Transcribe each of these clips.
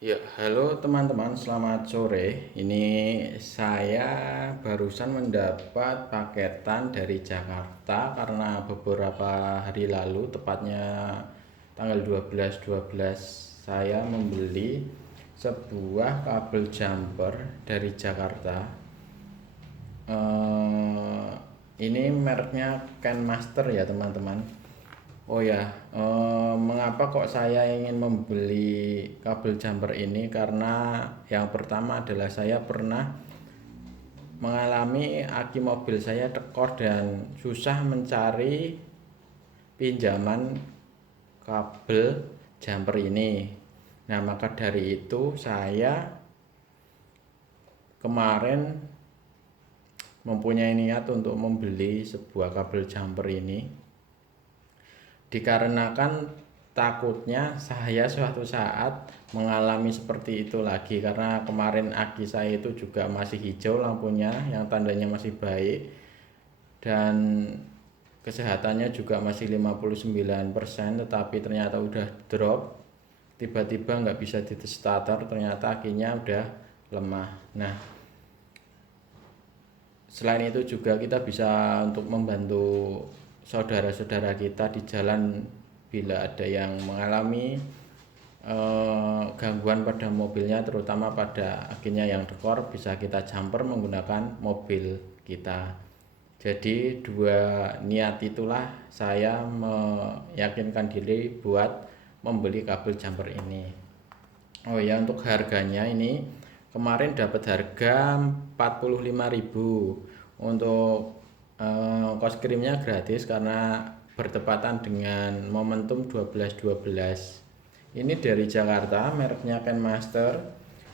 Ya, halo teman-teman, selamat sore. Ini saya barusan mendapat paketan dari Jakarta karena beberapa hari lalu, tepatnya tanggal 12 saya membeli sebuah kabel jumper dari Jakarta. Eh, ini mereknya Kenmaster ya teman-teman. Oh ya, mengapa kok saya ingin membeli kabel jumper ini? Karena yang pertama adalah saya pernah mengalami aki mobil saya tekor dan susah mencari pinjaman kabel jumper ini. Nah, maka dari itu saya kemarin mempunyai niat untuk membeli sebuah kabel jumper ini. Dikarenakan takutnya saya suatu saat mengalami seperti itu lagi, karena kemarin aki saya itu juga masih hijau lampunya yang tandanya masih baik dan kesehatannya juga masih 59%, tetapi ternyata udah drop, tiba-tiba nggak bisa di starter, ternyata akinya udah lemah. Nah, selain itu juga kita bisa untuk membantu saudara-saudara kita di jalan bila ada yang mengalami gangguan pada mobilnya, terutama pada akinya yang dekor, bisa kita jumper menggunakan mobil kita. Jadi dua niat itulah saya meyakinkan diri buat membeli kabel jumper ini. Oh ya, untuk harganya ini kemarin dapat harga 45.000. Untuk ongkos kirimnya gratis karena bertepatan dengan momentum 12.12. Ini dari Jakarta, mereknya Kenmaster.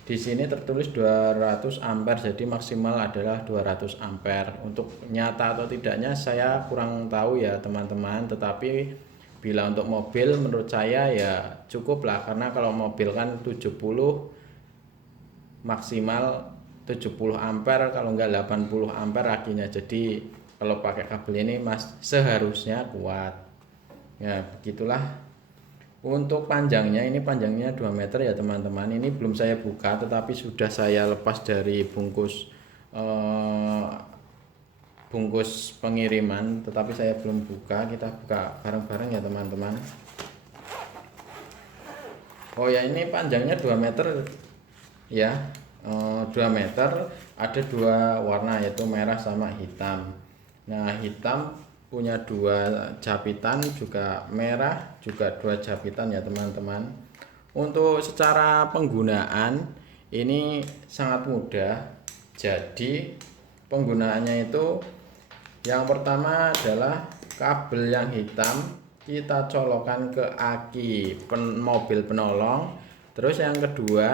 Di sini tertulis 200 ampere, jadi maksimal adalah 200 ampere. Untuk nyata atau tidaknya saya kurang tahu ya teman-teman, tetapi bila untuk mobil menurut saya ya cukup lah, karena kalau mobil kan 70 maksimal 70 ampere, kalau enggak 80 ampere akinya. Jadi kalau pakai kabel ini seharusnya kuat. Ya, begitulah. Untuk panjangnya, ini panjangnya 2 meter ya teman-teman. Ini belum saya buka, tetapi sudah saya lepas dari eh, bungkus pengiriman, tetapi saya belum buka. Kita buka bareng-bareng ya teman-teman. Oh ya, ini panjangnya 2 meter ya. 2 meter, ada dua warna yaitu merah sama hitam. Nah, hitam punya dua japitan, juga merah juga dua japitan ya teman-teman. Untuk secara penggunaan ini sangat mudah. Jadi penggunaannya itu yang pertama adalah kabel yang hitam kita colokan ke aki mobil penolong. Terus yang kedua,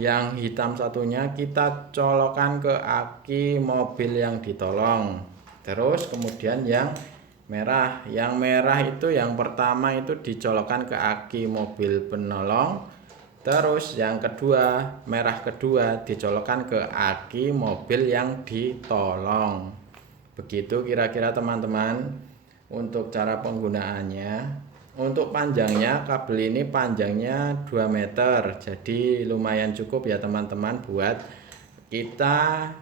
yang hitam satunya kita colokan ke aki mobil yang ditolong. Terus kemudian yang merah itu yang pertama itu dicolokkan ke aki mobil penolong. Terus yang kedua, merah kedua dicolokkan ke aki mobil yang ditolong. Begitu kira-kira teman-teman untuk cara penggunaannya. Untuk panjangnya, kabel ini panjangnya 2 meter, jadi lumayan cukup ya teman-teman buat kita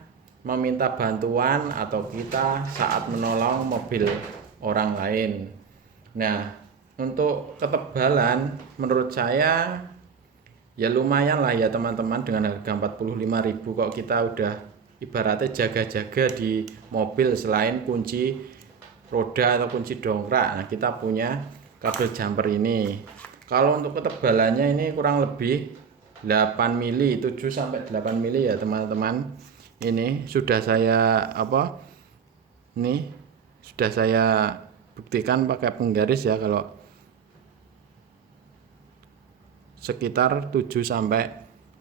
meminta bantuan atau kita saat menolong mobil orang lain. Nah, untuk ketebalan menurut saya ya lumayan lah ya teman-teman, dengan harga 45.000 kok kita udah ibaratnya jaga-jaga di mobil. Selain kunci roda atau kunci dongkrak, nah kita punya kabel jumper ini. Kalau untuk ketebalannya ini kurang lebih 8 mili, 7 sampai 8 mili ya teman-teman. Ini sudah saya Ini sudah saya buktikan pakai penggaris ya, kalau sekitar 7 sampai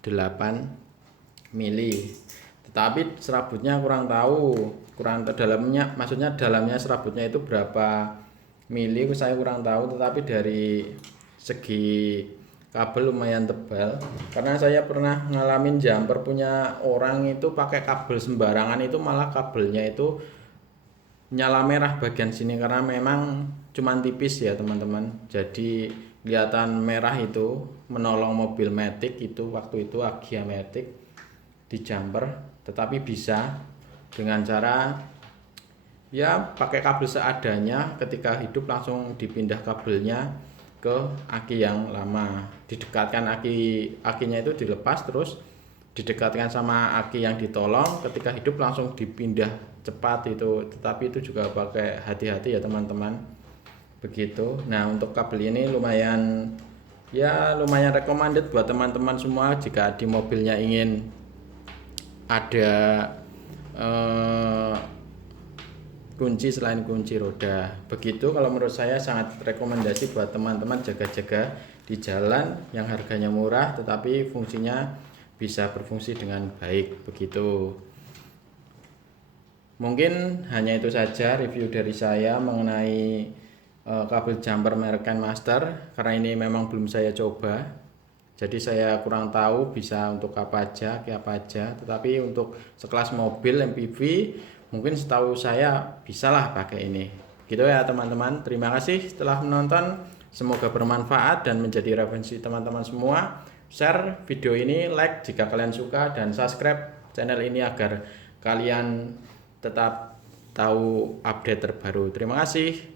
8 mili. Tetapi serabutnya kurang tahu, kurang dalamnya, maksudnya dalamnya serabutnya itu berapa mili saya kurang tahu, tetapi dari segi kabel lumayan tebal, karena saya pernah ngalamin jumper punya orang itu pakai kabel sembarangan, itu malah kabelnya itu nyala merah bagian sini karena memang cuman tipis ya teman-teman. Jadi kelihatan merah itu menolong mobil Matic itu waktu itu Agya Matic di jumper, tetapi bisa dengan cara ya pakai kabel seadanya, ketika hidup langsung dipindah kabelnya ke aki yang lama, didekatkan akinya itu dilepas terus didekatkan sama aki yang ditolong, ketika hidup langsung dipindah cepat itu, tetapi itu juga pakai hati-hati ya teman-teman, begitu. Nah untuk kabel ini lumayan recommended buat teman-teman semua jika di mobilnya ingin ada kunci selain kunci roda, begitu. Kalau menurut saya sangat rekomendasi buat teman-teman jaga-jaga di jalan yang harganya murah tetapi fungsinya bisa berfungsi dengan baik, begitu. Mungkin hanya itu saja review dari saya mengenai kabel jumper merek Master, karena ini memang belum saya coba, jadi saya kurang tahu bisa untuk apa aja, tetapi untuk sekelas mobil MPV mungkin setahu saya bisalah pakai ini, gitu ya teman-teman. Terima kasih telah menonton, semoga bermanfaat dan menjadi referensi teman-teman semua. Share video ini, like jika kalian suka, dan subscribe channel ini agar kalian tetap tahu update terbaru. Terima kasih.